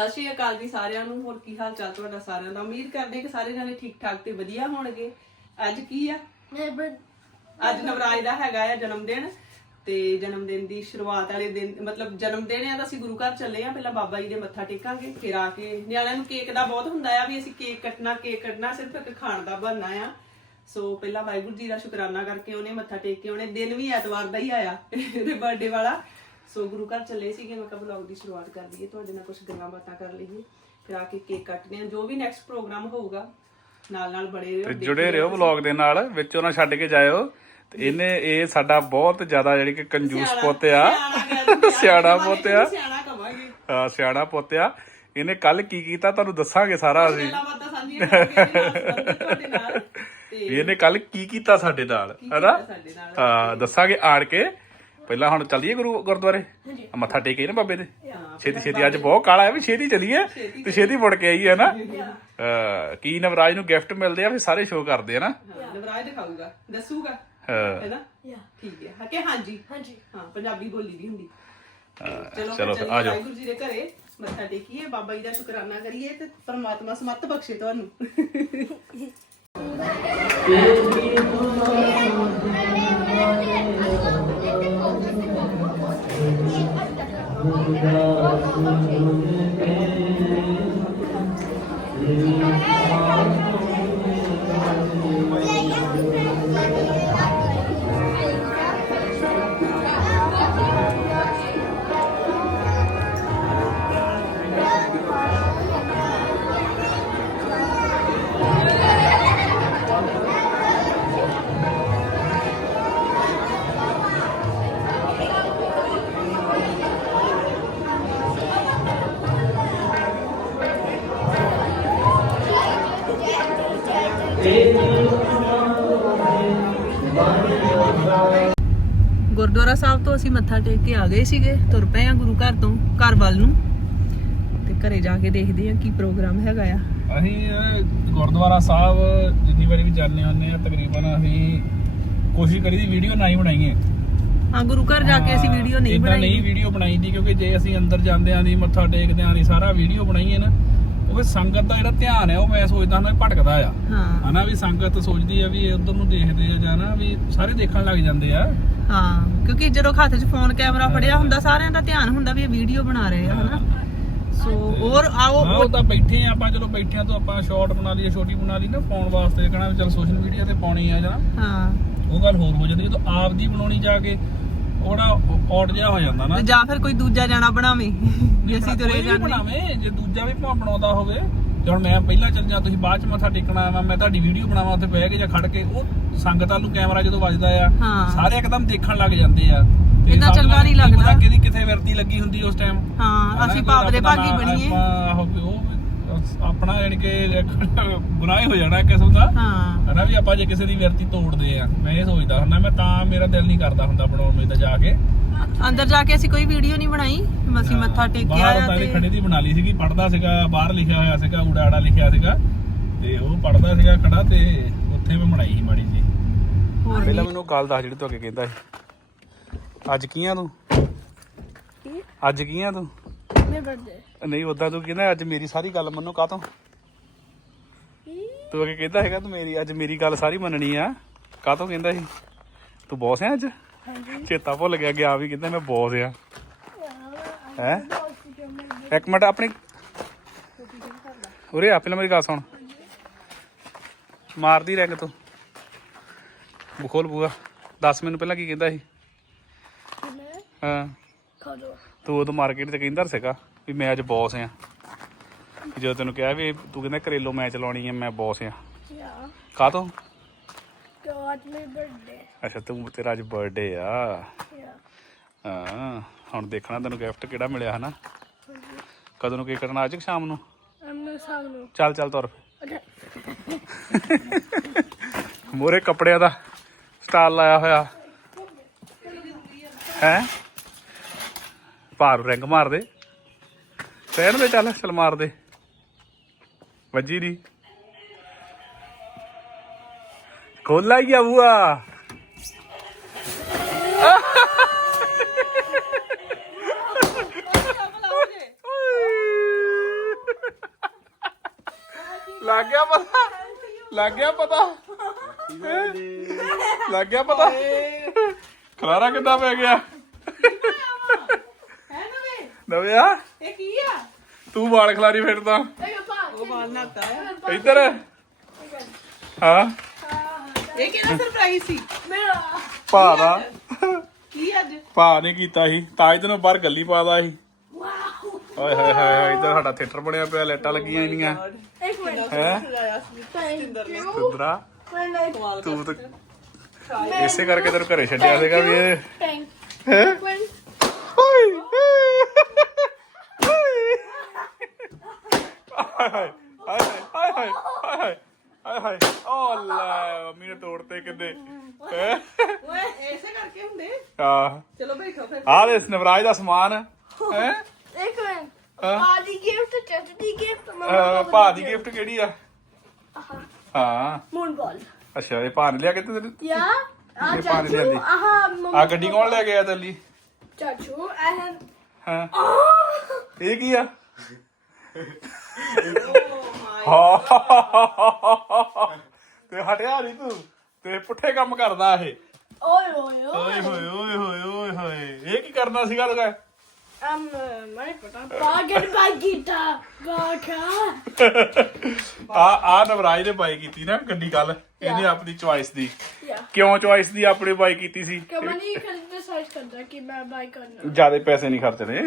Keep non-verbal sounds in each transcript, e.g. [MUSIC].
ਸਤਿ ਸ਼੍ਰੀ ਅਕਾਲ ਜੀ ਸਾਰਿਆਂ ਨੂੰ, ਹੋਰ ਕੀ ਹਾਲ ਚਾਲ ਤੁਹਾਡਾ ਸਾਰਿਆਂ ਦਾ? ਉਮੀਦ ਕਰਦੇ ਕਿ ਸਾਰੇ ਜਣੇ ਠੀਕ ਠਾਕ ਤੇ ਵਧੀਆ ਹੋਣਗੇ। ਅੱਜ ਕੀ ਆ? ਅੱਜ ਨਵਰਾਜ ਦਾ ਹੈਗਾ ਆ ਜਨਮ ਦਿਨ ਤੇ ਜਨਮ ਦਿਨ ਦੀ ਸ਼ੁਰੂਆਤ ਵਾਲੇ ਦਿਨ, ਮਤਲਬ ਜਨਮ ਦਿਨ ਆ ਤਾਂ ਅਸੀਂ ਗੁਰੂ ਘਰ ਚੱਲੇ ਆ ਪਹਿਲਾਂ ਬਾਬਾ ਜੀ ਦੇ ਮੱਥਾ ਟੇਕਾਂਗੇ, ਫਿਰ ਆ ਕੇ ਨਿਆਣਿਆਂ ਨੂੰ ਕੇਕ ਦਾ ਬਹੁਤ ਹੁੰਦਾ ਆ ਵੀ ਅਸੀਂ ਕੇਕ ਕੱਟਣਾ ਕੇਕ ਕੱਟਣਾ, ਸਿਰਫ ਇੱਕ ਖਾਣ ਦਾ ਬਹਾਨਾ ਆ। ਸੋ ਪਹਿਲਾਂ ਵਾਹਿਗੁਰੂ ਜੀ ਦਾ ਸ਼ੁਕਰਾਨਾ ਕਰਕੇ ਉਹਨੇ ਮੱਥਾ ਟੇਕ ਕੇ ਉਹਨੇ ਦਿਨ ਵੀ ਐਤਵਾਰ ਦਾ ਹੀ ਆਇਆ, ਇਹਦੇ ਬਰਥਡੇ ਵਾਲਾ। ਸੋ ਗੁਰੂ ਘਰ ਚੱਲੇ ਸੀਗੇ ਮੈਂ ਕਿਹਾ ਵਲੌਗ ਦੀ ਸ਼ੁਰੂਆਤ ਕਰ ਲਈਏ ਤੁਹਾਡੇ ਨਾਲ ਕੁਝ ਗੱਲਾਂ ਬਾਤਾਂ ਕਰ ਲਈਏ ਫਿਰ ਆ ਕੇ ਕੇਕ ਕੱਟਦੇ ਆ ਜੋ ਵੀ ਨੈਕਸਟ ਪ੍ਰੋਗਰਾਮ ਹੋਊਗਾ ਨਾਲ ਨਾਲ ਬੜੇ ਰਹੋ ਤੇ ਜੁੜੇ ਰਹੋ ਵਲੌਗ ਦੇ ਨਾਲ ਵਿੱਚੋਂ ਨਾ ਛੱਡ ਕੇ ਜਾਇਓ। ਤੇ ਇਹਨੇ ਇਹ ਸਾਡਾ ਬਹੁਤ ਜ਼ਿਆਦਾ ਜਿਹੜੀ ਕਿ ਕੰਜੂਸ ਪੁੱਤ ਆ ਸਿਆਣਾ ਪੁੱਤ ਆ ਸਿਆਣਾ ਕਵਾਂਗੇ। ਹਾਂ, ਸਿਆਣਾ ਪੁੱਤ ਆ ਇਹਨੇ ਕੱਲ ਕੀ ਕੀਤਾ ਤੁਹਾਨੂੰ ਦੱਸਾਂਗੇ ਸਾਰਾ ਅਸੀਂ। ਗੱਲਾਂ ਬਾਤਾਂ ਸਾਂਝੀਆਂ ਕਰਾਂਗੇ ਤੁਹਾਡੇ ਨਾਲ। ਤੇ ਇਹਨੇ ਕੱਲ ਕੀ ਕੀਤਾ ਸਾਡੇ ਨਾਲ ਹੈਨਾ? ਸਾਡੇ ਨਾਲ? ਹਾਂ ਦੱਸਾਂਗੇ ਆਣ ਕੇ। ਪਹਿਲਾਂ ਹੁਣ ਚੱਲੀਏ ਗੁਰੂ ਗੁਰਦੁਆਰੇ? ਮੱਥਾ ਟੇਕੇ ਨਾ ਬਾਬੇ ਦੇ? ਛੇਤੀ ਛੇਤੀ ਅੱਜ ਬਹੁਤ ਕਾਲਾ ਹੈ ਵੀ ਛੇਤੀ ਚੱਲੀਏ ਤੇ ਛੇਤੀ ਮੁੜ ਕੇ ਆਈਏ ਨਾ? ਕੀ ਨਵਰਾਜ ਨੂੰ ਗਿਫਟ ਮਿਲਦੇ ਆ ਫਿਰ ਸਾਰੇ ਸ਼ੋਅ ਕਰਦੇ ਆ ਨਾ? ਨਵਰਾਜ ਦਿਖਾਊਗਾ ਦੱਸੂਗਾ ਹਾਂ, ਹੈ ਨਾ? ਠੀਕ ਹੈ। ਕਿ ਹਾਂਜੀ। ਹਾਂਜੀ। ਹਾਂ ਪੰਜਾਬੀ ਬੋਲੀ ਦੀ ਹੁੰਦੀ। ਚਲੋ ਆ ਜਾਓ। ਵਾਹਿਗੁਰੂ ਜੀ ਦੇ ਘਰੇ ਮੱਥਾ ਟੇਕੀਏ ਬਾਬਾ ਜੀ ਦਾ ਸ਼ੁਕਰਾਨਾ ਕਰੀਏ ਤੇ ਪਰਮਾਤਮਾ ਸਮੱਤ ਬਖਸ਼ੇ ਤੁਹਾਨੂੰ। Yeah. ਗੁਰਦੁਆਰਾ ਸਾਹਿਬ ਤੋਂ ਅਸੀਂ ਮੱਥਾ ਟੇਕ ਕੇ ਆ ਗਏ ਸੀਗੇ ਤੁਰ ਪਏ ਆ ਗੁਰੂ ਘਰ ਤੋਂ ਘਰ ਵੱਲ ਨੂੰ। ਤੇ ਘਰੇ ਜਾ ਕੇ ਦੇਖਦੇ ਆ ਕੀ ਪ੍ਰੋਗਰਾਮ ਹੈਗਾ ਆ। ਅਸੀਂ ਗੁਰਦੁਆਰਾ ਸਾਹਿਬ ਜਿੰਨੀ ਵਾਰੀ ਵੀ ਜਾਂਦੇ ਹੁੰਦੇ ਆ ਤਕਰੀਬਨ ਅਸੀਂ ਕੋਸ਼ਿਸ਼ ਕਰੀ ਦੀ ਵੀਡੀਓ ਨਾ ਹੀ ਬਣਾਈਏ। ਹਾਂ ਗੁਰੂ ਘਰ ਜਾ ਕੇ ਅਸੀਂ ਵੀਡੀਓ ਨਹੀਂ ਬਣਾਈ। ਨਹੀਂ ਵੀਡੀਓ ਬਣਾਈ ਦੀ ਕਿਉਂਕਿ ਜੇ ਅਸੀਂ ਅੰਦਰ ਜਾਂਦਿਆਂ ਦੀ ਮੱਥਾ ਟੇਕਦਿਆਂ ਦੀ ਸਾਰਾ ਵੀਡੀਓ ਬਣਾਈਏ ਨਾ। ਉਹ ਸੰਗਤ ਦਾ ਜਿਹੜਾ ਧਿਆਨ ਹੈ ਉਹ ਮੈਂ ਸੋਚਦਾ ਵੀ ਭਟਕਦਾ ਆ। ਹਾਂ। ਹਨਾ ਵੀ ਸੰਗਤ ਸੋਚਦੀ ਆ ਵੀ ਉਧਰ ਨੂੰ ਦੇਖਦੇ ਆ ਜਾਂ ਨਾ ਵੀ ਸਾਰੇ ਦੇਖਣ ਲੱਗ ਜਾਂਦੇ ਆ। ਹਾਂ ਕਿਉਂਕਿ ਜਦੋਂ ਹੱਥ 'ਚ ਫੋਨ ਕੈਮਰਾ ਫੜਿਆ ਹੁੰਦਾ ਸਾਰਿਆਂ ਦਾ ਧਿਆਨ ਹੁੰਦਾ ਵੀ ਇਹ ਵੀਡੀਓ ਬਣਾ ਰਹੇ ਆ ਹਨਾ। ਸੋ ਹੋਰ ਆਓ ਹਾਂ ਉਹ ਤਾਂ ਬੈਠੇ ਆ ਆਪਾਂ ਚਲੋ ਬੈਠਿਆਂ ਤੋਂ ਆਪਾਂ ਸ਼ਾਰਟ ਬਣਾ ਲਈਏ ਛੋਟੀ ਬਣਾ ਲਈ ਨਾ ਪਾਉਣ ਵਾਸਤੇ ਕਹਣਾ ਚਲ ਸੋਸ਼ਲ ਮੀਡੀਆ ਤੇ ਪਾਉਣੀ ਆ ਜਾਂ ਹਾਂ। ਉਹ ਗੱਲ ਹੋਰ ਹੋ ਜਾਂਦੀ ਜਦੋਂ ਆਪ ਦੀ ਬਣਾਉਣੀ ਜਾ ਕੇ ਉਹਦਾ ਔਟ ਜਿਹਾ ਹੋ ਜਾਂਦਾ ਨਾ। ਜਾਂ ਫਿਰ ਕੋਈ ਦੂਜਾ ਜਾਣਾ ਬਣਾਵੇ। ਜੇ ਅਸੀਂ ਤੁਰੇ ਵੀ ਜਾਂਦੇ ਬਣਾਵੇ ਜੇ ਦੂਜਾ ਵੀ ਭਾਵੇਂ ਬਣਾਉਂਦਾ ਹੋਵੇ ਜੇ ਹੁਣ ਮੈਂ ਪਹਿਲਾਂ ਚੱਲ ਜਾ ਤੁਸੀਂ ਬਾਅਦ ਚ ਮੱਥਾ ਟੇਕਣਾ ਆਵਾਂ ਮੈਂ ਤੁਹਾਡੀ ਵੀਡੀਓ ਬਣਾਵਾਂ ਉੱਥੇ ਬਹਿ ਕੇ ਜਾਂ ਖੜ ਕੇ ਉਹ ਸੰਗਤਾਂ ਨੂੰ ਕੈਮਰਾ ਜਦੋਂ ਵੱਜਦਾ ਆ। ਸਾਰੇ ਇੱਕਦਮ ਦੇਖਣ ਲੱਗ ਜਾਂਦੇ ਆ। ਸਾਨੂੰ ਚੰਗਾ ਨਹੀਂ ਪਤਾ ਲੱਗਦਾ। ਕਿਹਦੀ ਕਿੱਥੇ ਵਰਤੀ ਲੱਗੀ ਹੁੰਦੀ ਉਸ ਟਾਈਮ ਹਾਂ ਅਸੀਂ ਪਾਪ ਦੇ ਭਾਗੀ ਬਣੀਏ। ਵੀ ਵੀ ਆਪਣਾ ਯਾਨੀ ਕਿ ਗੁਨਾਹ [LAUGHS] ਹੀ ਜਾਣਾ ਕਿਸਮ ਦਾ। ਹਾਂ। ਹਨਾ ਵੀ ਆਪਾਂ ਜੇ ਕਿਸੇ ਦੀ ਵਿਰਤੀ ਤੋੜਦੇ ਆ ਮੈਂ ਇਹ ਸੋਚਦਾ ਹੁੰਦਾ ਮੈਂ ਤਾਂ ਮੇਰਾ ਦਿਲ ਨਹੀਂ ਕਰਦਾ ਹੁੰਦਾ ਬਣਾਉਣ ਨੂੰ ਏਦਾਂ ਜਾ ਕੇ। ਅੰਦਰ ਜਾ ਕੇ ਅਸੀਂ ਕੋਈ ਵੀਡੀਓ ਨਹੀਂ ਬਣਾਈ। ਅਸੀਂ ਮੱਥਾ ਟੇਕਿਆ ਬਾਹਰ ਆ ਤਾਂ ਖੜੇ ਦੀ ਬਣਾ ਲਈ ਸੀਗੀ ਪੜਦਾ ਸੀਗਾ ਬਾਹਰ ਲਿਖਿਆ ਹੋਇਆ ਸੀਗਾ ਉਡਾੜਾ ਲਿਖਿਆ ਸੀਗਾ। ਤੇ ਉਹ ਪੜਦਾ ਸੀਗਾ ਖੜਾ ਤੇ ਉੱਥੇ ਮੈਂ ਬਣਾਈ ਸੀ ਮਾੜੀ ਜੀ ਹੋਰ ਪਹਿਲਾਂ ਮੈਨੂੰ ਗੱਲ ਦੱਸ ਜਿਹੜੀ ਤੂੰ ਅੱਗੇ ਕਹਿੰਦਾ ਸੀ। ਅੱਜ ਕੀ ਆ ਤੂੰ ਅੱਜ ਕੀ ਆ ਤੂੰ? ਮੇਰੇ ਬਰਥਡੇ ਨਹੀਂ ਉਦਾਂ ਤੂੰ ਕਹਿੰਦਾ ਅੱਜ ਮੇਰੀ ਸਾਰੀ ਗੱਲ ਮੰਨੋ ਕਾਹ ਤੋਂ ਤੂੰ ਅੱਗੇ ਕਹਿੰਦਾ ਹੈਗਾ ਤੂੰ ਮੇਰੀ ਅੱਜ ਮੇਰੀ ਗੱਲ ਸਾਰੀ ਮੰਨਣੀ ਆ। ਕਾਹ ਤੋਂ ਕਹਿੰਦਾ ਸੀ? ਤੂੰ ਬੌਸ ਹੈ ਅੱਜ? ਚੇਤਾ ਭੁੱਲ ਗਿਆ ਗਿਆ ਵੀ ਕਹਿੰਦਾ ਮੈਂ ਬੌਸ ਆ। ਹੈ? ਇੱਕ ਮਿੰਟ ਆਪਣੀ ਉਰੇ ਆ ਪਹਿਲਾਂ ਮੇਰੀ ਗੱਲ ਸੁਣ। ਮਾਰਦੀ ਰਿੰਗ ਤੂੰ ਬਖੋਲ ਬੂਆ। ਦੱਸ ਮੈਨੂੰ ਪਹਿਲਾਂ ਕੀ ਕਹਿੰਦਾ ਸੀ? ਹਾਂ। ਤੂੰ ਉਦੋਂ ਮਾਰਕੀਟ ਤੇ ਕਹਿੰਦਾ ਸੀਗਾ ਵੀ ਮੈਂ ਅੱਜ ਬੌਸ ਆ। ਜਦੋਂ ਤੈਨੂੰ ਕਿਹਾ ਵੀ ਤੂੰ ਕਹਿੰਦਾ ਘਰੇਲੂ ਮੈਚ ਲਾਉਣੀ ਆ ਮੈਂ ਬੌਸ ਆ। ਕਾਹ ਤੋਂ ਕਿ ਅੱਜ ਮੇਰਾ ਬਰਥਡੇ ਅੱਛਾ ਤੂੰ ਤੇਰਾ ਅੱਜ ਬਰਥਡੇ ਆ। ਹਾਂ ਹੁਣ ਦੇਖਣਾ ਤੈਨੂੰ ਗਿਫਟ ਕਿਹੜਾ ਮਿਲਿਆ ਹਨਾ? ਕਦੋਂ ਨੂੰ ਕੀ ਕਰਨਾ ਅੱਜ ਸ਼ਾਮ ਨੂੰ? ਚੱਲ ਚੱਲ ਤੁਰ ਮੋਰੇ ਕੱਪੜਿਆਂ ਦਾ ਸਟਾਲ ਲਾਇਆ ਹੋਇਆ। ਹੈ? ਭਾਰ ਰਿੰਗ ਮਾਰ ਦੇ ਦੇ ਚੱਲ ਚੱਲ ਮਾਰ ਦੇ। ਵੱਜੀ ਨਹੀਂ ਖੋਲਾ ਹੀ ਆ ਬੂਆ। ਲੱਗ ਗਿਆ ਪਤਾ? ਲੱਗ ਗਿਆ ਪਤਾ? ਲੱਗ ਗਿਆ ਪਤਾ? ਖਲਾਰਾ ਕਿੱਦਾਂ ਪੈ ਗਿਆ? ਹੈ ਨਵੇਂ ਨਵੇਂ ਆ? ਇਹ ਕੀ ਆ ਤੂੰ ਵਾਲ ਖਲਾਰੀ ਫਿਰਦਾ. ਉਹ ਬਾਲ ਨਾਤਾ ਇੱਧਰ। ਹਾਂ। ਇਹ ਕਿਹੜਾ ਸਰਪ੍ਰਾਈਜ਼ ਸੀ? Mirror. ਭਾ ਦਾ ਕੀ ਅੱਜ? ਭਾ ਨੇ ਕੀਤਾ ਸੀ ਤਾਂ ਹੀ ਤੈਨੂੰ ਬਾਹਰ ਗੱਲੀ ਪਾਦਾ ਸੀ। Wow. ਓਏ ਹੋਏ ਹੋਏ ਇੱਧਰ ਸਾਡਾ ਥੀਏਟਰ ਬਣਿਆ ਪਿਆ ਲਾਈਟਾਂ ਲੱਗੀਆਂ ਇੰਨੀਆਂ। Minute. ਹੈ? ਤੂੰ ਤਾਂ ਇਸੇ ਕਰਕੇ ਤੈਨੂੰ ਘਰੇ ਛੱਡਿਆ ਸੀਗਾ ਵੀ ਇਹ। Thank ਹੈ? when ਓਏ ਹਾਏ ਹਾਏ ਹਾਏ ਹਾਏ ਹਾਏ ਹਾਏ। ਆਏ ਹਾਏ। ਓ ਲੈ ਮੰਮੀ ਨੇ ਤੋੜਤੇ ਕਿੰਨੇ ਓਏ ਐਸੇ ਕਰਕੇ ਹੁੰਦੇ? ਆਹ। ਚਲੋ ਬੈਠੋ ਫਿਰ। ਆਹ ਦੇ ਨਵਰਾਜ ਦਾ ਸਮਾਨ। ਹੈ? ਇੱਕ ਮਿੰਟ। ਬਾਦੀ ਗਿਫਟ ਚੱਟ ਦੀ ਗਿਫਟ ਭਾਜੀ ਗਿਫਟ ਕਿਹੜੀ ਆ? ਹਾਂ। ਮੂਨ ਬਾਲ ਅੱਛਾ ਇਹ ਭਾਣ ਲਿਆ ਕਿਤੇ ਤੈਨੂੰ ਯਾ ਆ ਇਹ ਪਾਣੀ ਚਾਚੂ ਆ ਗੱਡੀ ਕੌਣ ਲੈ ਕੇ ਤੇਲੀ ਚਾਚੂ ਆਹ ਹਾਂ। ਇਹ ਕੀ ਆ? [LAUGHS] ਤੇ ਹਟਿਆ ਨਹੀਂ ਤੂੰ ਤੇ ਪੁੱਠੇ ਕੰਮ ਕਰਦਾ ਇਹ. ਓਏ ਹੋਏ ਓਏ। ਹੋਏ ਓਏ ਹੋਏ ਇਹ ਕੀ ਕਰਨਾ ਸੀਗਾ ਲਗਾ. Gaka. ਆ ਆ ਨਵਰਾਜ ਨੇ ਬਾਈ ਕੀਤੀ ਨਾ ਗੱਡੀ ਕੱਲ ਇਹਨੇ ਆਪਣੀ ਚੁਆਇਸ ਦੀ. ਕਿਉਂ ਚੁਆਇਸ ਦੀ ਆਪਣੀ ਬਾਈ ਕੀਤੀ ਸੀ? ਕਰ decide ਕਰਦਾ ਕਿ ਮੈਂ ਬਾਈ ਕਰਨਾ। ਜਿਆਦੇ ਪੈਸੇ ਨਹੀਂ ਖਰਚਣੇ।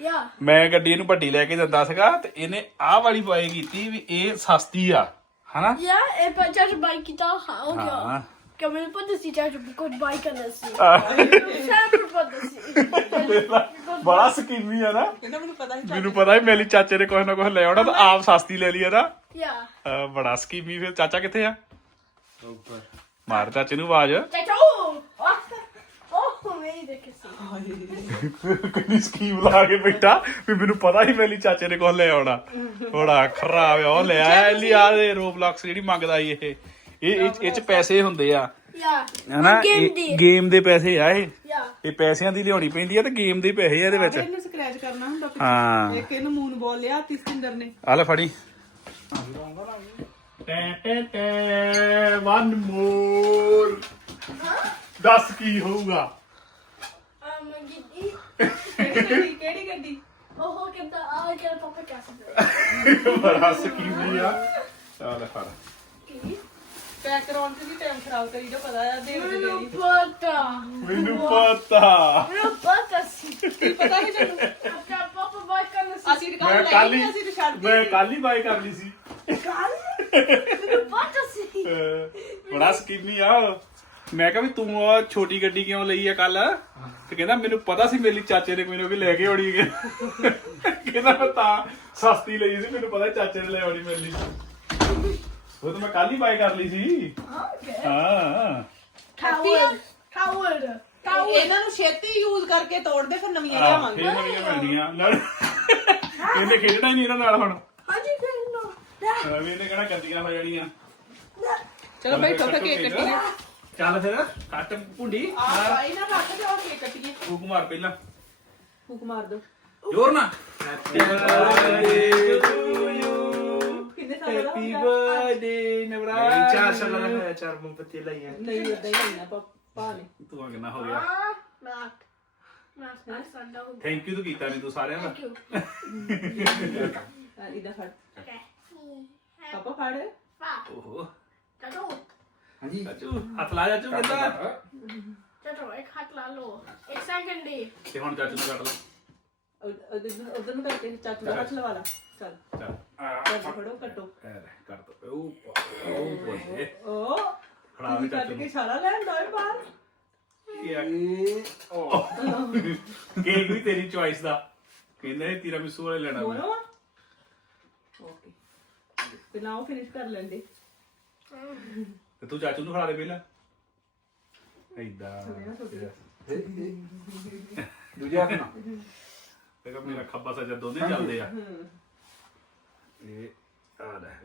ਯਾ ਮੈਂ ਗੱਡੀ ਇਹਨੂੰ ਵੱਡੀ ਲੈ ਕੇ ਦਿੰਦਾ ਸੀਗਾ ਤੇ ਇਹਨੇ ਆਹ ਵਾਲੀ ਬਾਈ ਕੀਤੀ ਵੀ ਇਹ ਸਸਤੀ ਆ ਹਨਾ? ਯਾ ਇਹ ਬੱਚਾ ਜੋ ਬਾਈ ਕੀਤਾ ਹੋ ਹਾਂ ਗਿਆ। ਕਮਨੀ ਪਤਾ ਸੀ ਚਾਚੂ ਕੋ ਬਾਈ ਕਰਨਾ ਸੀ। ਆਹ, ਸੈਂਪਲ ਪਤਾ ਸੀ। ਬੜਾ ਸਕੀਮੀ ਆ ਨਾ। ਇਹਨਾਂ ਮੈਨੂੰ ਪਤਾ ਹੀ ਮੈਨੂੰ ਪਤਾ ਹੀ ਚਾਚੇ ਨੇ ਕੁਛ ਨਾ ਕੁਛ ਲੈ ਆਉਣਾ ਤਾਂ ਆਪ ਸਸਤੀ ਲੈ ਲਈ ਆ ਨਾ। ਯਾ ਅਹ ਬੜਾ ਸਕੀਮੀ ਫਿਰ ਚਾਚਾ ਕਿੱਥੇ ਆ? ਮਾਰ ਚਾਚੇ ਨੂੰ ਆਵਾਜ਼। ਚਾਚੂ ਦੇਖੀ ਸੀ ਕਿੰਨੀ ਸਕੀਮ ਲਾ ਕੇ ਬੈਠਾ ਵੀ ਮੈਨੂੰ ਪਤਾ ਹੀ ਮੇਰੀ ਚਾਚੇ ਨੇ ਕੁਛ ਲੈ ਆਉਣਾ। ਬੜਾ ਖਰਾਬ ਆ ਉਹ ਲੈ ਆਇਆ ਲਈ ਆ ਦੇ ਰੋਬਲੌਕਸ ਜਿਹੜੀ ਮੰਗਦਾ ਸੀ ਇਹ। ਇਹ ਇਹ- ਇਹ ਚ ਪੈਸੇ ਹੁੰਦੇ ਆ। ਯਾ ਹਨਾ ਗੇਮ ਦੀ। ਗੇਮ ਦੇ ਪੈਸੇ ਆ ਇਹ। ਯਾ। ਇਹ ਪੈਸਿਆਂ ਦੀ ਲਿਆਉਣੀ ਪੈਂਦੀ ਆ ਤੇ ਗੇਮ ਦੇ ਪੈਸੇ ਆ ਇਹਦੇ ਵਿੱਚ। ਇਹਨੂੰ ਸਕ੍ਰੈਚ ਕਰਨਾ ਹੁੰਦਾ ਪਿੱਛੇ। ਹਾਂ। ਇੱਕ ਇਹਨੂੰ ਮੂਨ ਬੋਲ ਲਿਆ ਤਿਸਕਿੰਦਰ ਨੇ। ਆ ਲੈ ਫੜੀ। ਟੈ ਟੈ ਟੈ ਵਨ ਮੋਰ ਦੱਸ ਕੀ ਹੋਊਗਾ? ਕਿਹੜੀ ਗੱਡੀ ਕਿਹੜੀ ਗੱਡੀ? ਉਹ ਕਹਿੰਦਾ ਆ ਗਿਆ ਪਾਪਾ ਕੈਸੇ ਬੜਾ ਸਕੀਮੀ ਆ। ਆ ਲੈ ਫੜ। ਕੀ? ਪੈਕ ਕਰਾਉਣ ਚ ਵੀ ਟਾਈਮ ਖਰਾਬ ਕਰੀ ਜੋ ਪਤਾ ਆ ਦੇਖ ਦੇ ਮੈਨੂੰ ਲਈ ਪਤਾ। ਮੈਨੂੰ ਪਤਾ। ਮੈਨੂੰ ਪਤਾ ਸੀ। ਕੀ ਪਤਾ ਨਹੀਂ ਤੈਨੂੰ? ਆਪਕਾ ਪਾਪਾ ਬਾਈ ਕਰਨਾ ਸੀ। ਅਸੀਂ ਰਿਕਾਰਡ ਮੈਂ ਲੈ ਕੱਲ ਹੀ ਅਸੀਂ ਤੇ ਛੱਡ ਮੈਂ ਦਿੱਤੀ ਕੱਲ ਹੀ ਬਾਈ ਕਰ ਲਈ ਸੀ। ਕੱਲ ਮੈਨੂੰ ਪਤਾ ਸੀ। ਅਹ ਬੜਾ ਸਕੀਮੀ ਆ। ਮੈਂ ਕਿਹਾ ਵੀ ਤੂੰ ਉਹ ਛੋਟੀ ਗੱਡੀ ਕਿਉਂ ਲਈ ਆ ਕੱਲ ਤੇ ਕਹਿੰਦਾ ਮੈਨੂੰ ਪਤਾ ਸੀ ਮੇਰੀ ਚਾਚੇ ਨੇ ਕੋਈ ਨਾ ਕੋਈ ਲੈ ਕੇ ਆਉਣੀ ਹੈ ਕਹਿੰਦਾ ਮੈਂ ਤਾਂ ਸਸਤੀ ਲਈ ਸੀ ਮੈਨੂੰ ਪਤਾ ਚਾਚੇ ਨੇ ਲੈ ਆਉਣੀ ਮੇਰੇ ਲਈ। ਉਹ ਤਾਂ ਮੈਂ ਕੱਲ ਹੀ ਬਾਈ ਕਰ ਲਈ ਸੀ। ਓਕੇ ਹਾਂ। ਕਾਵਲ ਕਾਵਲ ਕਾਵਲ ਇਹਨਾਂ ਨੂੰ ਛੇਤੀ ਯੂਜ਼ ਕਰਕੇ ਤੋੜ ਦੇ ਫਿਰ ਨਵੀਆਂ ਆਹ, ਲਿਆਵਾਂਗੇ। ਫੇਰ ਨਵੀਆਂ ਮਿਲਦੀਆਂ ਲੜ ਇਹਨੇ ਖੇਡਣਾ ਹੀ ਨਹੀਂ ਇਹਨਾਂ ਨਾਲ ਹੁਣ। ਹਾਂਜੀ ਫਿਰ ਨੋ। ਰਵੀ ਇਹਨੇ ਕਹਿਣਾ ਗੰਦੀਆਂ ਹੋ ਜਾਣੀਆਂ। ਚਲੋ ਬੈਠੋ ਫਿਰ ਕੇਕ ਕੱਟੀਏ ਚੱਲ ਫਿਰ ਕੱਟ ਭੁੰਡੀ। ਆ ਭਾਈ ਨਾ ਰੱਖ ਦਿਓ ਕੇਕ ਕੱਟੀਏ? ਫੂਕ ਮਾਰ ਪਹਿਲਾਂ। ਫੂਕ ਮਾਰ ਦੋ। ਜ਼ੋਰ ਨਾ ਹੈਪੀ ਬਰਥਡੇ ਟੂ ਯੂ ਕਿੰਨੇ ਸਾਲ ਦਾ ਹੈਪੀ? ਬਰਥਡੇ ਨਵਰਾਜ। ਚਾਰ ਸਾਲਾਂ ਦਾ ਹੋਇਆ ਚਾਰ ਮੋਮਬੱਤੀਆਂ ਲਾਈਆਂ। ਨਹੀਂ ਇਦਾਂ ਹੀ ਲੈਣਾ ਪਾਪਾ ਨੇ। ਤੂੰ ਕਿੰਨਾ ਹੋ ਗਿਆ? ਨਾਕ ਨਾਕ ਨਾਕ ਸੰਡਾ ਹੋ ਥੈਂਕ ਯੂ ਤੂੰ ਕੀਤਾ ਨਹੀਂ ਤੂੰ ਸਾਰਿਆਂ ਦਾ। ਇਦਾਂ ਫੜ। ਪਾਪਾ ਫੜ। ਪਾ ਓਹੋ। ਚਾਚੂ ਹਾਂਜੀ। ਚਾਚੂ ਹੱਥ ਲਾ ਚਾਚੂ ਕਿੱਦਾਂ ਚਾਚੂ ਇੱਕ ਹੱਥ ਲਾ ਲੋ ਇੱਕ ਸੈਕਿੰਡ ਦੀ ਤੇ ਹੁਣ ਚਾਚੂ ਨੂੰ ਕੱਟ ਲਾ। ਉਧਰ ਨੂੰ ਕਰਕੇ ਚਾਚੂ ਦਾ ਹੱਥ ਲਵਾ ਲਾ। ਚੱਲ। ਚੱਲ। ਚਾਚੂ ਫੜੋ ਕੱਟੋ। ਐ ਲੈ, ਕਰ ਦੋ। ਉਹ ਉਹ ਬੋਲੇ ਓ ਖੜਾ ਦੇ ਕੱਟ ਚਾਚੂ ਕੇ ਨੂੰ। ਛਾਲਾ ਲੈਣ ਦੋਏ ਬਾਹਰ। ਕੀ ਆ? ਕੇਕ ਵੀ ਤੇਰੀ ਚੁਆਇਸ ਦਾ। ਕਹਿੰਦਾ ਇਹ ਤੀਰਾ ਮਿਸੂ ਵਾਲੇ ਲੈਣਾ ਮੈਂ। ਬੋਲੋ ਓਕੇ। ਪਹਿਲਾਂ ਉਹ ਫਿਨਿਸ਼ ਕਰ ਲੈਂਦੇ। ਤੇ ਤੂੰ ਚਾਚੂ ਨੂੰ ਖੜਾ ਦੇ ਪਹਿਲਾਂ। ਐਦਾਂ ਦੂਜੇ ਹੱਥ ਨਾਲ। ਦੇਖੋ ਮੇਰਾ ਖੱਬਾ ਸੱਜਾ ਦੋਨੇ ਚੱਲਦੇ ਆ। ਇਹ ਆ ਲੈ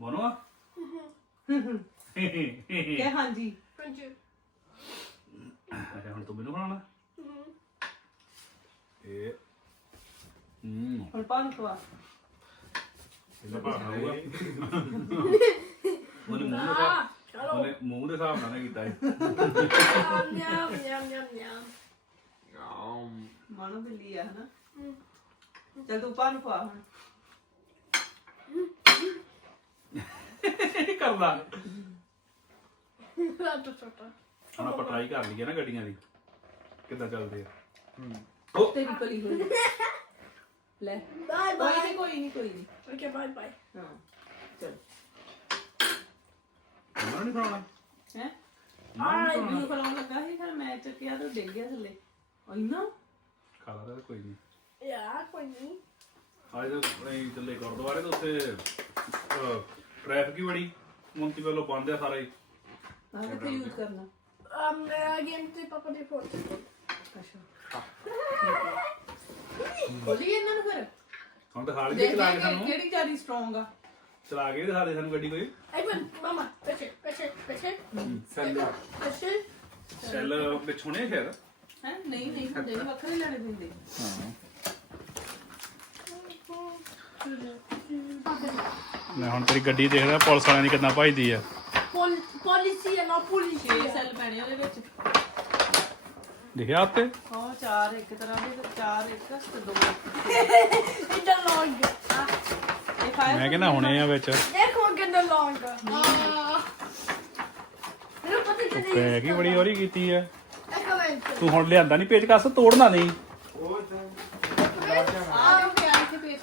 ਮੋਨੋ ਕਿ ਹਾਂਜੀ? ਹਾਂਜੀ। ਅੱਛਾ ਹੁਣ ਤੂੰ ਮੈਨੂੰ ਖਵਾਉਣਾ ਇਹ ਹੂੰ। ਹੁਣ ਪਾਣੀ ਖਵਾ। ਇਹਦਾ ਭਾਅ ਖਾਊਗਾ। ਉਹਨੇ ਮੂੰਹ ਦੇ ਹਿਸਾਬ ਉਹਨੇ ਮੂੰਹ ਦੇ ਹਿਸਾਬ ਨਾਲ ਨਹੀਂ ਕੀਤਾ ਇਹ। yum, yum, yum, yum. ਮਾਨੋ ਬਿੱਲੀ ਆ ਹਨਾ? ਚੱਲ ਤੂੰ ਪਾ ਨੂੰ ਪਾ ਹੁਣ। ਕਰਦਾ। That's what ਹੁਣ ਆਪਾਂ ਟਰਾਈ ਕਰ ਲਈਏ ਨਾ ਗੱਡੀਆਂ ਦੀ। ਕਿੱਦਾਂ ਚੱਲਦੇ ਆ। ਤੇਰੀ ਕਲੀ ਹੋਈ। ਲੈ। Bye ਕੋਈ bye. ਨਹੀਂ ਕੋਈ ਨਹੀਂ ਕੋਈ ਨਹੀਂ Okay, bye bye. ਹਾਂ ਚਲ। ਉਹਨਾਂ ਨਹੀਂ ਖਾਣਾ। ਹੈ? ਆਹ ਨੂੰ ਖਲਾਉਣ ਲੱਗਾ ਸੀ ਫਿਰ ਮੈਂ ਚੱਕਿਆ ਤੇ ਡਿੱਗ ਗਿਆ ਥੱਲੇ। ਇੰਨਾ? ਖਾ ਲਾ ਤਾਂ ਕੋਈ ਨਹੀਂ Yeah, for me. ਅੱਜ ਅਸੀਂ ਚੱਲੇ ਗੁਰਦੁਆਰੇ ਤੇ ਉੱਥੇ ਟ੍ਰੈਫਿਕ ਹੀ ਬੜੀ। ਮੁੰਤੀ ਵੱਲੋਂ ਬੰਦ ਆ ਸਾਰਾ। ਹੀ ਆਹ ਕਿੱਥੇ ਯੂਜ਼ ਕਰਨਾ? Um, again, to Papa de Porto. ਅੱਛਾ। ਖੋਲੀ ਇਹਨਾਂ ਨੂੰ ਫਿਰ? ਹੁਣ ਤਾਂ ਹਾਲ ਕੇ ਦੇਖ ਚਲਾ ਕੇ ਸਾਨੂੰ। ਕਿਹੜੀ ਜ਼ਿਆਦਾ ਸਟਰੋਂਗ ਆ। ਚਲਾ ਕੇ ਦਿਖਾ ਦੇ ਸਾਨੂੰ ਗੱਡੀ ਕੋਈ। Hey, man, Mama, fetch it, fetch it, fetch it, cell fetch it. Cell ਵਿੱਚ ਹੋਣੇ ਸ਼ਾਇਦ ਹੈ? ਨਹੀਂ ਨਹੀਂ ਹੁੰਦੇ ਨਹੀਂ ਵੱਖਰੇ ਲੈਣੇ ਪੈਂਦੇ ਮੈਂ ਹੁਣ ਤੇਰੀ ਗੱਡੀ ਦੇਖਦਾ ਪੁਲਿਸ ਵਾਲਿਆਂ ਦੀ ਕਿੰਨਾ ਭਜਦੀ ਆ। policia, no policia. 6 ਸੈੱਲ ਪੈਣੇ ਉਹਦੇ ਵਿੱਚ। ਲਿਖਿਆ ਉੱਤੇ? ਹਾਂ ਚਾਰ ਇੱਕ ਤਰ੍ਹਾਂ ਦੇ ਤੇ ਚਾਰ ਇੱਕ ਤੇ ਦੋ। the long. ਇਹ ਫਾਇਰ ਮੈਂ ਕਹਿੰਦਾ ਹੁਣੇ ਆ ਵਿੱਚ। Ecco anche the long. Ah. Però potete dire. ਪੈ ਕੀ ਬੜੀ ਹੋਰੀ ਕੀਤੀ ਆ. ਤੂੰ ਹੁਣ ਲਿਆਂਦਾ ਨਹੀਂ ਪੇਚਕਸ ਤੋੜਨਾ ਨਹੀਂ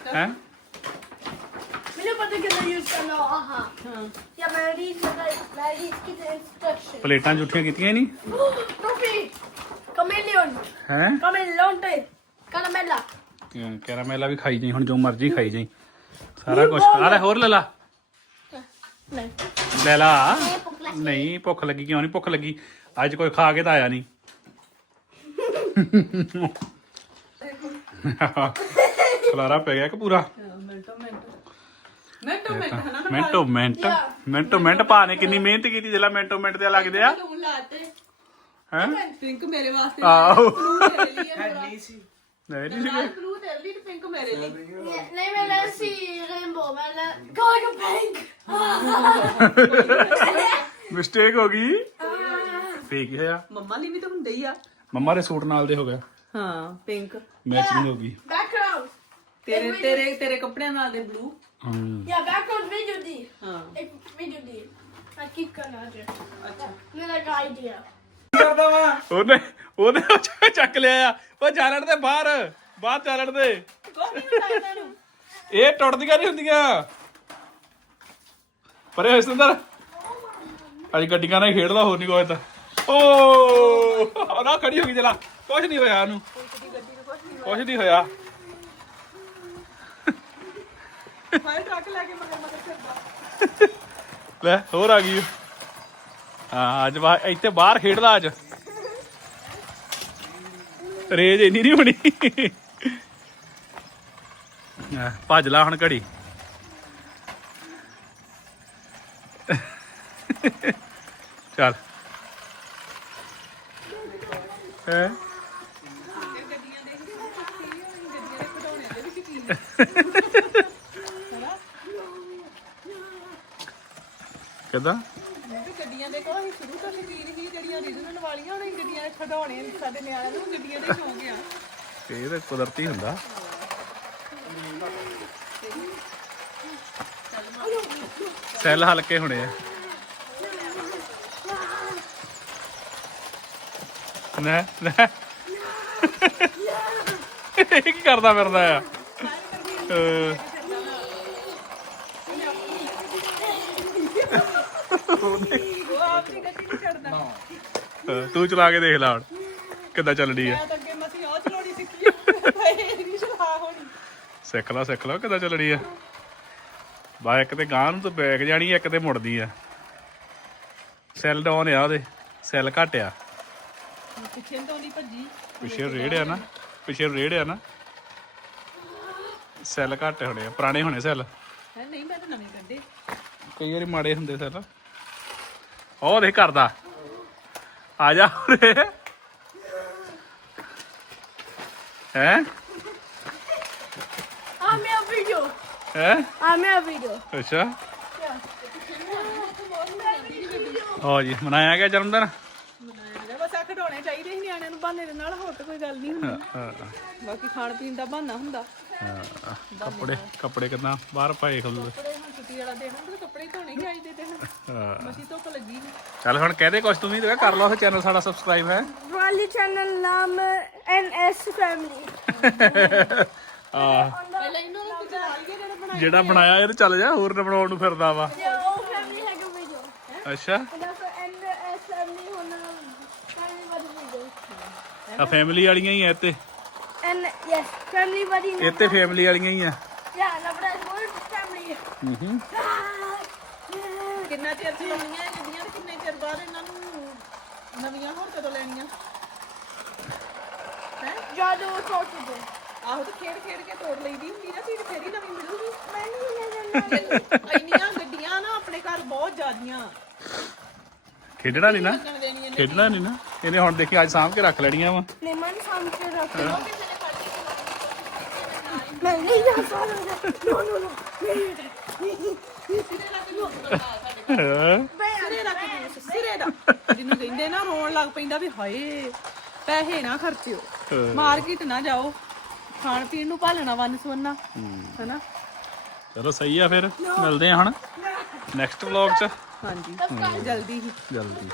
ਤਾਂ ਹੈ. ਹਾਂ. ਪਲੇਟਾਂ ਜੁੱਠੀਆਂ ਕੀਤੀਆਂ ਹੀ ਨਹੀਂ Oh, Profi! Chameleon! ਹੈ Chameleon te! Caramella! ਕੈਰਾਮੇਲਾ ਵੀ ਖਾਈ ਜਾਈ ਹੁਣ ਜੋ ਮਰਜ਼ੀ ਖਾਈ ਜਾਈ ਸਾਰਾ ਕੁਝ ਲੈ ਹੋਰ ਲੈ ਲਾ Nee. ਲੈ ਲਾ ਨਹੀਂ ਭੁੱਖ ਲੱਗੀ ਕਿਉਂ ਨਹੀਂ? ਭੁੱਖ ਲੱਗੀ। ਅੱਜ ਕੋਈ ਖਾ ਕੇ ਤਾਂ ਆਇਆ ਨਹੀਂ। ਖਲਾਰਾ ਪੈ ਗਿਆ ਕਿ ਪੂਰਾ? ਮਿੰਟੋ ਮਿੰਟੋ ਮਿੰਟੋ ਮਿੰਟ। ਮਿੰਟੋ ਮਿੰਟ। ਭਾ ਨੇ ਕਿੰਨੀ ਮਿਹਨਤ ਕੀਤੀ ਜਿਹੜਾ ਮਿੰਟੋ ਮਿੰਟ ਤੇ ਲੱਗਦੇ ਆ। ਲੂਣ ਲਾਤੇ ਹੈ? ਪਿੰਕ ਮੇਰੇ ਵਾਸਤੇ ਆਹੋ। ਨਹੀਂ ਸੀ ਨਹੀਂ ਨਹੀਂ ਬਲੂ ਤੇਰੇ ਲਈ ਪਿੰਕ ਮੇਰੇ ਲਈ Nee, maar dat is die rainbow. Maar mistake ਹੋ ਗਈ। ਫੇਕ ਹੀ ਹੋਇਆ। ਮੰਮਾ ਲਈ ਵੀ ਤਾਂ ਹੁੰਦੇ ਹੀ ਆ। ਮੰਮਾ ਦੇ ਸੂਟ ਨਾਲ ਦੇ ਹੋ ਗਿਆ ਹਾਂ ਪਿੰਕ ਮੈਚਿੰਗ ਹੋ ਗਈ। Background! ਤੇਰੇ ਤੇਰੇ ਤੇਰੇ ਕੱਪੜਿਆਂ ਨਾਲ ਦੇ ਬਲੂ ਹੂੰ। Ja, background video die. ਹਾਂ। Ik video kanaatje. ਅੱਛਾ। Nu dat ga je die. ਕਰਦਾ ਵਾ? ਉਹਨੇ ਉਹਨੇ ਉਹ [LAUGHS] ਚੱਕ- ਚੱਕ ਲਿਆ ਆ। ਉਹ ਚਾਲਣ ਦੇ ਬਾਹਰ। ਬਾਹਰ ਚਾਲਣ ਦੇ। ਕੋਈ ਨਹੀਂ ਹੁੰਦਾ ਇਹਨਾਂ। ਨੂੰ ਇਹ ਟੁੱਟਦੀਆਂ ਨਹੀਂ ਹੁੰਦੀਆਂ। ਪਰੇ ਹੋਏ ਸੁੰਦਰ ਅੱਜ ਗੱਡੀਆਂ ਨਾਲ ਹੀ ਖੇਡਦਾ, ਹੋਰ ਨਹੀਂ ਕੋਈ ਤਾਂ। ਓ! ਨਾ ਖੜੀ ਹੋ ਗਈ, ਜਲਾ। ਕੁਝ ਨਹੀਂ ਹੋਇਆ ਉਹਨੂੰ ਕੁਝ ਨਹੀਂ ਹੋਇਆ। ਫਾਇਰ ਟਰੱਕ ਲੈ ਕੇ ਮਗਰ ਮਗਰ ਫਿਰਦਾ ਲੈ ਹੋਰ ਆ ਗਈ। ਹਾਂ, ਅੱਜ ਬਾ ਇੱਥੇ ਬਾਹਰ ਖੇਡਦਾ ਅੱਜ। ਰੇਜ ਇੰਨੀ ਨਹੀਂ ਬਣੀ ਭੱਜ ਲਾ ਹੁਣ ਘੜੀ। ਚੱਲ। ਹੈ? ਕਿਦਾਂ? ਗੱਡੀਆਂ ਦੇ ਕੋਲ ਅਸੀਂ ਸ਼ੁਰੂ ਤੋਂ ਸ਼ੌਕੀਨ ਸੀ ਜਿਹੜੀਆਂ ਰੀਜਨਲ ਵਾਲੀਆਂ ਹੁਣ ਗੱਡੀਆਂ ਦੇ ਖਿਡੌਣੇ ਸਾਡੇ ਨਿਆਣਿਆਂ ਨੂੰ ਗੱਡੀਆਂ ਦੇ ਸ਼ੌਂਕ ਆ ਇਹ ਤਾਂ ਕੁਦਰਤੀ ਹੁੰਦਾ। ਸੈੱਲ ਹਲਕੇ ਹੋਣੇ ਆ। ਨਾ ਨਾ। ਇਹ ਕੀ ਕਰਦਾ ਫਿਰਦਾ ਆ। ਅਹ, ਉਹ ਆਪ ਦੀ ਗੱਡੀ ਨਹੀਂ ਛੱਡਦਾ ਅਹ, ਤੂੰ ਚਲਾ ਕੇ ਦੇਖ ਲਾ ਹੁਣ ਕਿੱਦਾਂ ਚੱਲਦੀ ਆ। ਮੈਂ ਤਾਂ ਅੱਗੇ ਮਸੀਂ ਉਹ ਚਲਾਉਣੀ ਸਿੱਖੀ ਆ ਇਹ ਨਹੀਂ ਚਲਾ ਹੋਣੀ। ਸਿੱਖ ਲਾ ਸਿੱਖ ਲਾ ਕਿੱਦਾਂ ਚੱਲਣੀ ਆ। ਬਾ ਇੱਕ ਤੇ ਗਾਂ ਨੂੰ ਤਾਂ ਬੈਕ ਜਾਣੀ ਆ, ਇੱਕ ਤੇ ਮੁੜਦੀ ਆ। ਸੈੱਲ ਡਾਊਨ ਆ ਉਹਦੇ ਸੈੱਲ ਘੱਟ ਆ। ਪਿੱਛੇ ਤੋਂ ਨਹੀਂ ਭੱਜੀ। ਪਿੱਛੇ ਰੇੜ ਆ ਨਾ। ਪਿੱਛੇ ਰੇੜ ਆ ਨਾ। ਸੈੱਲ ਘੱਟ ਹੋਣੇ ਆ ਪੁਰਾਣੇ ਹੋਣੇ ਸੈੱਲ। ਹੈ ਨਹੀਂ ਮੈਂ ਤਾਂ ਨਵੇਂ ਕੱਢੇ। ਕਈ ਵਾਰੀ ਮਾੜੇ ਹੁੰਦੇ ਸੈੱਲ। ਉਹ ਦੇਖ ਕਰਦਾ। ਆ ਜਾ ਉਰੇ। ਹੈ? Ah, meu vídeo! ਹੈ? in a video. ਅੱਛਾ। ਹੋ ਜੀ ਮਨਾਇਆ ਗਿਆ ਜਨਮ ਦਿਨ ਖਿਡੌਣੇ ਚਾਹੀਦੇ ਸੀ ਨਿਆਣਿਆਂ ਨੂੰ ਬਹਾਨੇ ਦੇ ਨਾਲ ਹੋਰ ਤਾਂ ਕੋਈ ਗੱਲ ਨਹੀਂ ਹੁੰਦੀ। ਹਾਂ, ਬਾਕੀ ਖਾਣ ਪੀਣ ਦਾ ਬਹਾਨਾ ਹੁੰਦਾ। ਹਾਂ। ਕੱਪੜੇ ਕੱਪੜੇ ਕਿਦਾਂ? ਬਾਹਰ ਪਾਏ ਖੁੱਲੇ ਕੱਪੜੇ ਹੁਣ ਛੁੱਟੀ ਵਾਲਾ ਦਿਨ ਹੁੰਦਾ ਕੱਪੜੇ ਧੋਣੇ ਹੀ ਚਾਹੀਦੇ ਤੇ ਹੁਣ। ਹਾਂ। ਮਸੀ ਧੁੱਪ ਲੱਗੀ। ਚੱਲ ਹੁਣ ਕਹਦੇ ਕੁਛ ਤੂੰ ਵੀ ਤੇ ਕਰ ਲਓ ਚੈਨਲ ਸਾਡਾ ਸਬਸਕ੍ਰਾਈਬ ਹੈ। Rally channel naam NS family. [LAUGHS] ਆ ਪਹਿਲਾਂ ਇਹਨਾਂ ਨੂੰ ਕੁਝ ਲਾ ਲਈਏ ਜਿਹੜੇ ਬਣਾਏ ਜਿਹੜਾ ਬਣਾਇਆ ਇਹ ਚੱਲ ਜਾ ਹੋਰ ਨਾ ਬਣਾਉਣ ਨੂੰ ਫਿਰਦਾ ਵਾ. ਅੱਛਾ also NS family ਹੁਣ family ਵਾਲੀ video. ਆ ਫੈਮਿਲੀ ਵਾਲੀਆਂ ਹੀ ਐ ਇੱਥੇ। And yes, family ਵਾਲੀ ਨਾ- ਇੱਥੇ ਫੈਮਿਲੀ ਵਾਲੀਆਂ ਹੀ ਆ। Yeah, ਨਾ ਬੜਾ ਹੋਰ family. ਹੂੰ ਹੂੰ ਕਿੰਨਾ ਚਿਰ ਚਲਾਉਣੀਆਂ ਇਹ ਗੱਡੀਆਂ ਤੇ ਕਿੰਨੇ ਚਿਰ ਬਾਅਦ ਇਹਨਾਂ ਨੂੰ ਨਵੀਆਂ ਹੋਰ ਕਦੋਂ ਲੈਣੀਆਂ? ਹੈ? ਜਾਦੂ ਛੋਟੂ ਦੇ ਆਹੋ ਤੇ ਖੇਡ ਖੇਡ ਕੇ ਤੋੜ ਲਈਦੀ ਹੁੰਦੀ ਨਾ ਚੀਜ਼ ਫੇਰ ਹੀ ਨਵੀਂ ਮਿਲੂਗੀ। ਮੈਂ ਨਹੀਂ ਲੈ ਜਾਣਾ ਇੰਨੀਆਂ ਗੱਡੀਆਂ ਨਾ ਆਪਣੇ ਘਰ ਬਹੁਤ ਜ਼ਿਆਦੀਆਂ। ਖੇਡਣਾ ਨਹੀਂ ਨਾ। ਲੱਗਣ ਦੇਣੀਆਂ ਨੇ ਖੇਡਣਾ ਨਹੀਂ ਨਾ। ਇਹਨੇ ਹੁਣ ਦੇਖੀ ਅੱਜ ਸਾਂਭ ਕੇ ਰੱਖ ਲੈਣੀਆਂ ਵਾ। ਰੱਖ ਲਓ। ਮੈਂ ਨਹੀਂ ਜਾ ਸਕਦਾ ਨੋ ਨੋ ਨੋ ਸਿਰੇ ਰੱਖ ਦੇ ਸਿਰੇ ਦਾ ਜਿਹਨੂੰ ਕਹਿੰਦੇ ਨਾ ਰੋਣ ਲੱਗ ਪੈਂਦਾ ਵੀ ਹਾਏ ਪੈਸੇ ਨਾ ਖਰਚਿਓ। ਮਾਰਕੀਟ ਨਾ ਜਾਓ। ਖਾਣ ਪੀਣ ਨੂੰ ਭਾਲਣਾ ਵੰਨ ਸੁਵੰਨਾ ਹੈਨਾ? ਚਲੋ ਸਹੀ ਆ ਫਿਰ। ਮਿਲਦੇ ਆ ਹੁਣ ਨੈਕਸਟ ਵਲੌਗ ਚ। ਹਾਂਜੀ। ਜਲਦੀ ਹੀ। ਜਲਦੀ।